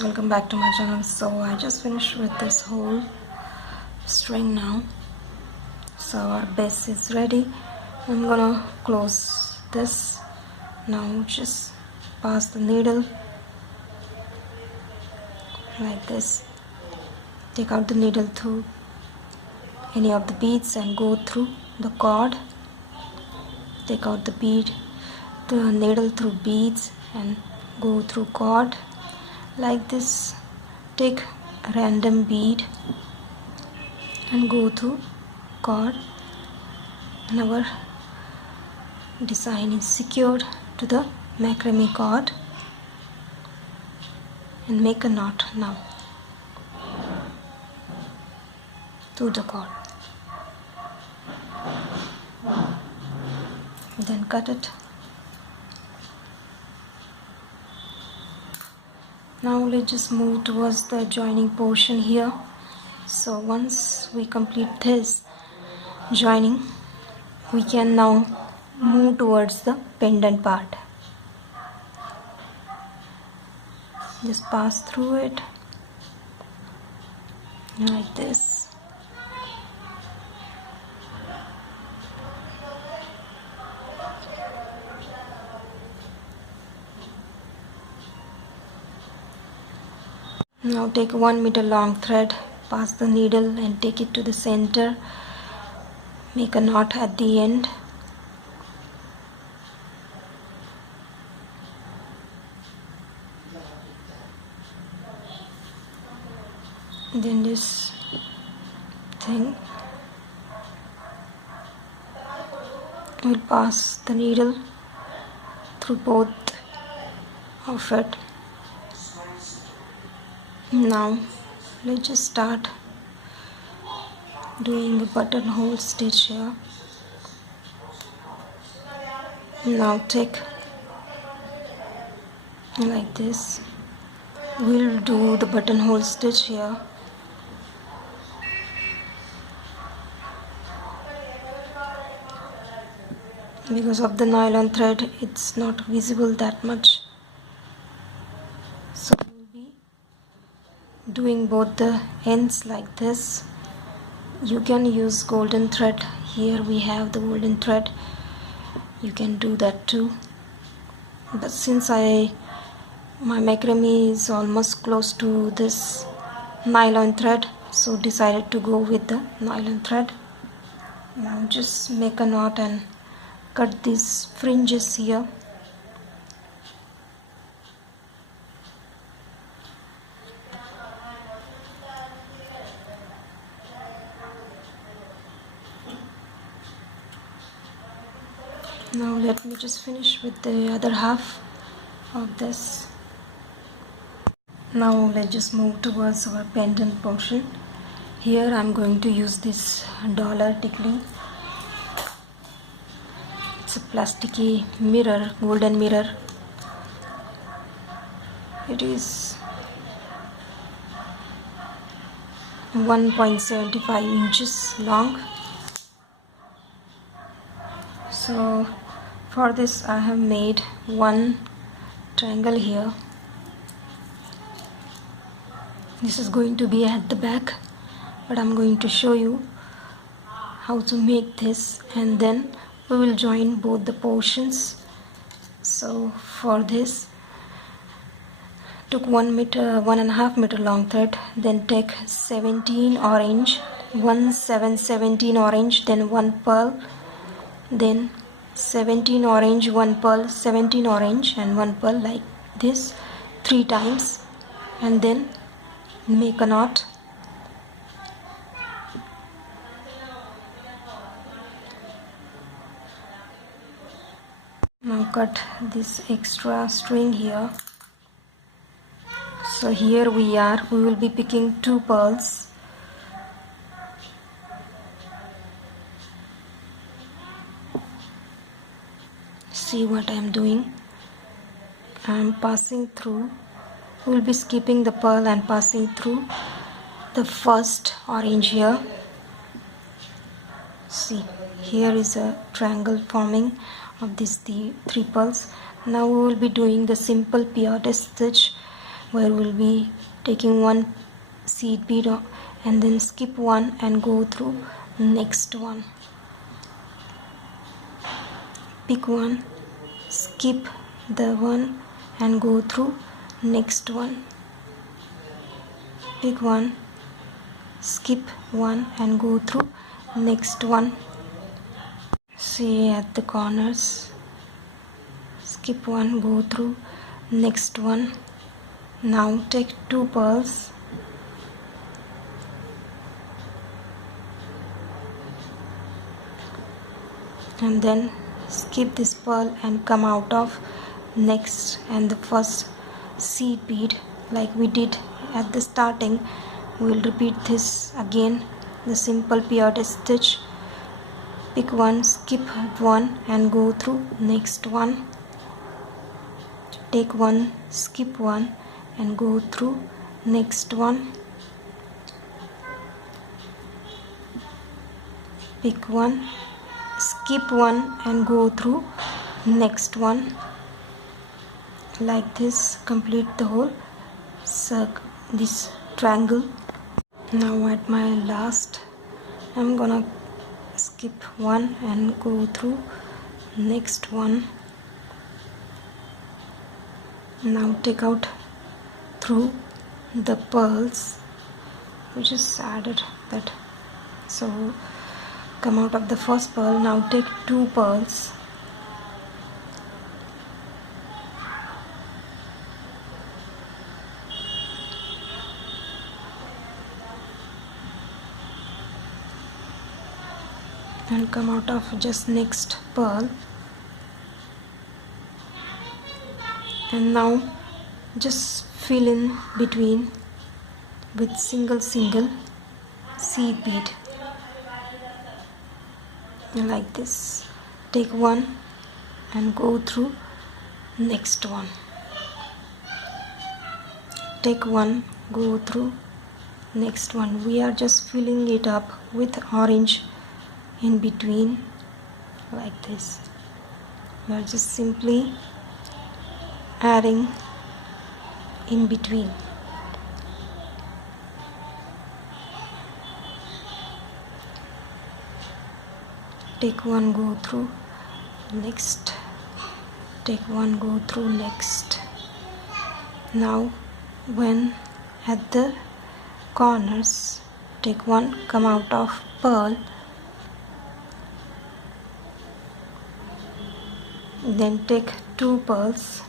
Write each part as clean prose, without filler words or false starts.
friends, welcome back to my channel. So I just finished with this whole string now, so our base is ready. I'm gonna close this now. Just pass the needle like this, take out the needle through any of the beads and go through the cord. Take out the needle through beads and go through cord like this. Take a random bead and go through cord, and our design is secured to the macrame cord. And make a knot now through the cord, then cut it. Now let's just move towards the joining portion here. So once we complete this joining, we can now move towards the pendant part. Just pass through it like this. Now take 1 meter long thread, pass the needle and take it to the center. Make a knot at the end. Then this thing will pass the needle through both of it. Now let's just start doing the buttonhole stitch here. Now take like this. We'll do the buttonhole stitch here. Because of the nylon thread, it's not visible that much. So we'll be doing both the ends like this. You can use golden thread. Here we have the golden thread. You can do that too. But since my macrame is almost close to this nylon thread, so decided to go with the nylon thread. Now just make a knot and cut these fringes here. Now let me just finish with the other half of this. Now let's just move towards our pendant portion. Here I'm going to use this dollar tickali. It's a plasticky mirror, golden mirror. It is 1.75 inches long. So for this I have made one triangle here. This is going to be at the back, but I'm going to show you how to make this, and then we will join both the portions. So for this, took 1.5 meter long thread, then take 17 orange, 17 orange, then 1 pearl, then 17 orange, 1 pearl, 17 orange and 1 pearl, like this 3 times, and then make a knot. Now cut this extra string here. So here we will be picking 2 pearls. See what I am doing? I am passing through. We will be skipping the pearl and passing through the first orange here. See, here is a triangle forming of these 3 pearls. Now we will be doing the simple pirouette stitch where we'll be taking one seed bead and then skip one and go through next one. Pick one, skip the one and go through next one. Pick one, skip one and go through next one. See at the corners, skip one, go through next one. Now take 2 pearls and then skip this pearl and come out of next and the first seed bead like we did at the starting. We will repeat this again, the simple peyote stitch. Pick one, skip one and go through next one. Take one, skip one and go through next one. Pick one, skip one and go through next one. Like this, complete the whole circle, this triangle. Now at my last, I'm gonna skip one and go through next one. Now take out through the pearls. We just added that, so come out of the first pearl. Now take 2 pearls and come out of just next pearl, and now just fill in between with single seed bead like this. Take one and go through next one. Take one, go through next one. We are just filling it up with orange in between like this. We are just simply adding in between. Take one, go through next. Take one, go through next. Now when at the corners, take one, come out of pearl, then take 2 pearls,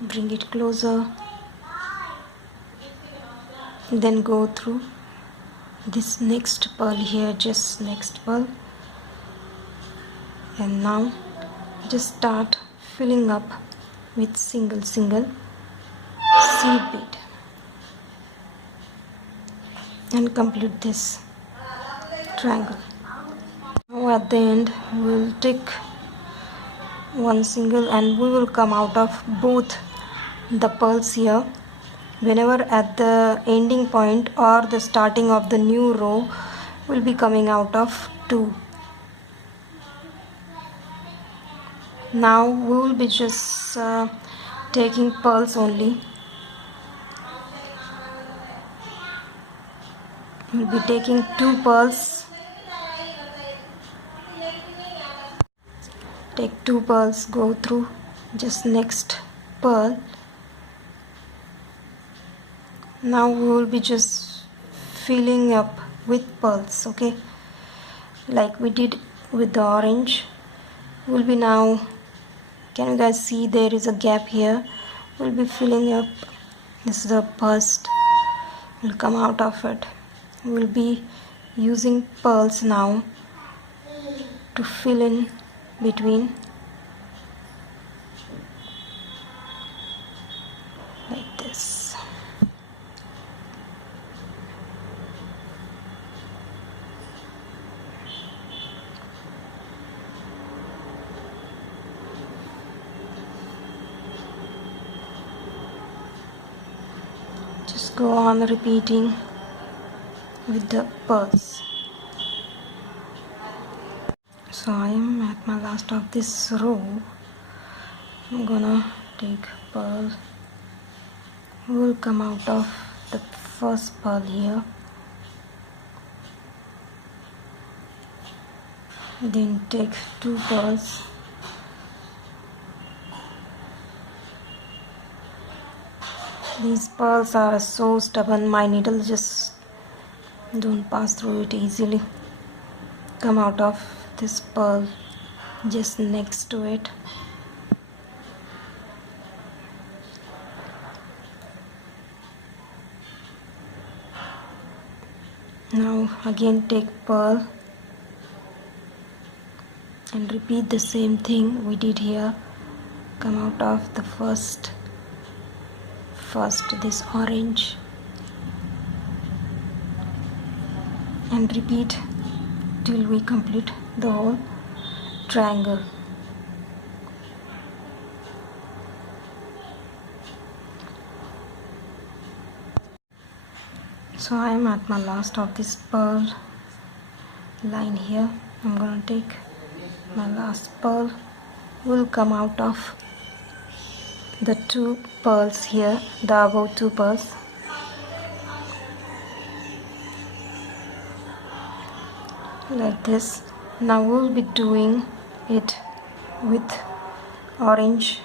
bring it closer, then go through this next pearl here, just next pearl, and now just start filling up with single seed bead and complete this triangle. Now at the end we will take one single and we will come out of both the pearls here. Whenever at the ending point or the starting of the new row, will be coming out of 2. Now we will be just taking pearls only. We will be taking 2 pearls. Take 2 pearls, go through just next pearl. Now we will be just filling up with pearls, okay, like we did with the orange. We'll be now, can you guys see there is a gap here? We'll be filling up. This is the first, will come out of it. We'll be using pearls now to fill in between like this. Just go on repeating with the pearls. So I am at my last of this row. I'm gonna take pearl. We'll come out of the first pearl here, then take 2 pearls. These pearls are so stubborn, my needle just don't pass through it easily. Come out of this pearl just next to it. Now again take pearl and repeat the same thing we did here. Come out of the first this orange and repeat till we complete the whole triangle. So I am at my last of this pearl line here. I'm gonna take my last pearl. Will come out of the 2 pearls here, the above 2 pearls. Like this. Now we'll be doing it with orange,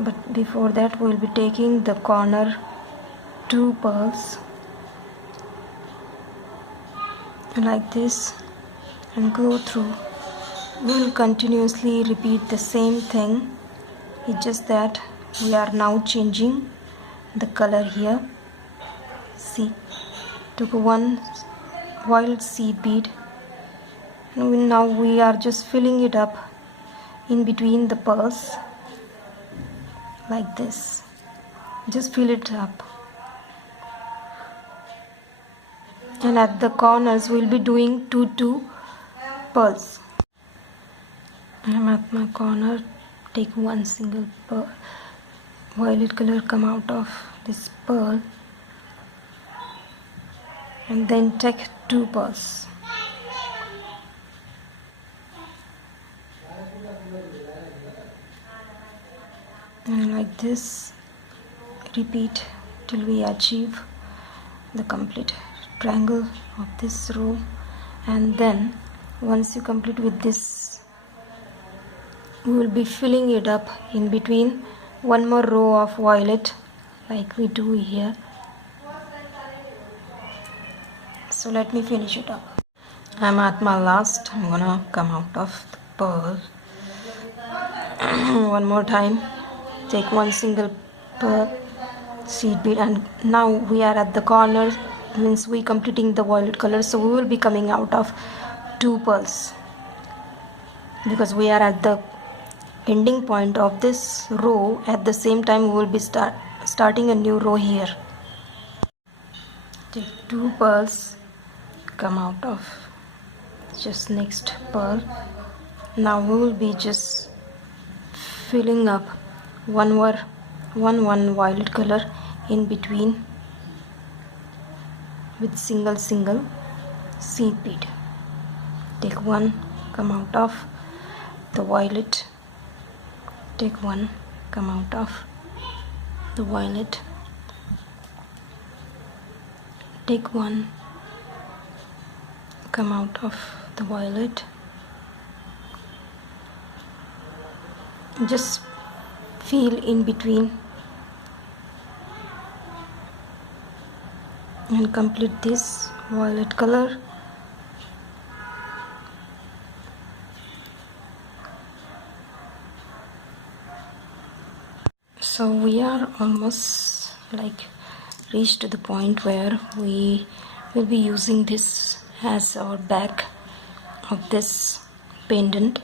but before that we'll be taking the corner 2 pearls like this and go through. We'll continuously repeat the same thing. It's just that we are now changing the color here. See, took one violet seed bead and now we are just filling it up in between the pearls like this. Just fill it up, and at the corners we'll be doing 2 pearls. I am at my corner. Take one single pearl, violet color come out of this pearl, and then take 2 pearls. And like this, repeat till we achieve the complete triangle of this row. And then once you complete with this, we will be filling it up in between one more row of violet like we do here. So let me finish it up. I'm at my last. I'm gonna come out of the pearl one more time. Take one single pearl seed bead, and now we are at the corner, means we completing the violet color, so we will be coming out of 2 pearls because we are at the ending point of this row. At the same time we will be starting a new row here. Take 2 pearls, come out of just next pearl. Now we will be just filling up one violet color in between with single seed bead. Take one, come out of the violet. Take one, come out of the violet. Take one, come out of the violet. Just feel in between and complete this violet color. So we are almost like reached to the point where we will be using this as our back of this pendant.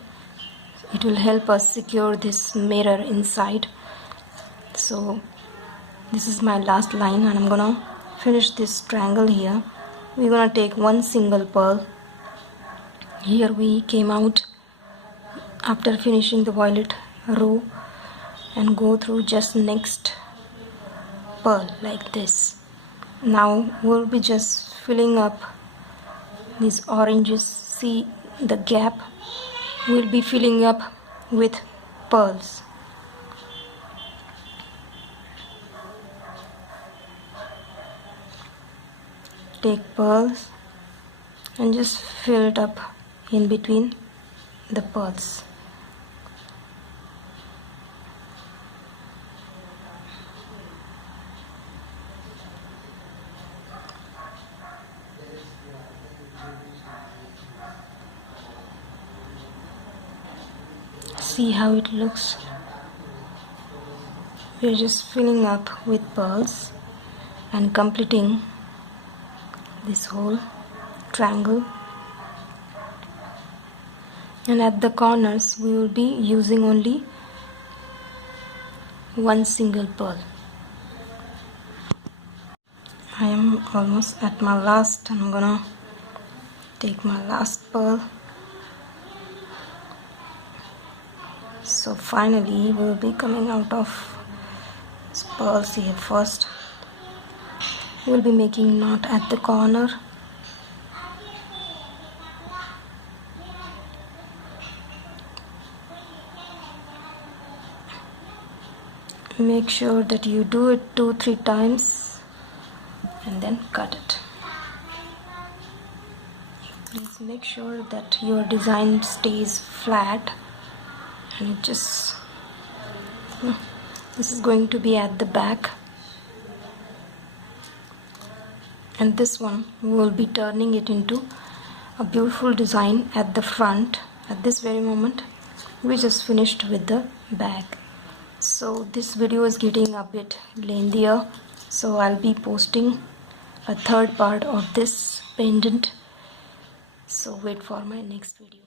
It will help us secure this mirror inside. So this is my last line, and I'm gonna finish this triangle here. We're gonna take one single pearl. Here we came out after finishing the violet row and go through just next pearl like this. Now we'll be just filling up these oranges. See the gap? We'll be filling up with pearls take pearls and just fill it up in between the pearls. See how it looks. We're just filling up with pearls and completing this whole triangle, and at the corners we will be using only one single pearl. I am almost at my last. I'm gonna take my last pearl. So finally we will be coming out of pearls here. First we'll be making knot at the corner. Make sure that you do it 2-3 times and then cut it. Please make sure that your design stays flat, and it just, this is going to be at the back, and this one we will be turning it into a beautiful design at the front. At this very moment we just finished with the back. So this video is getting a bit lengthier, so I'll be posting a third part of this pendant, so wait for my next video.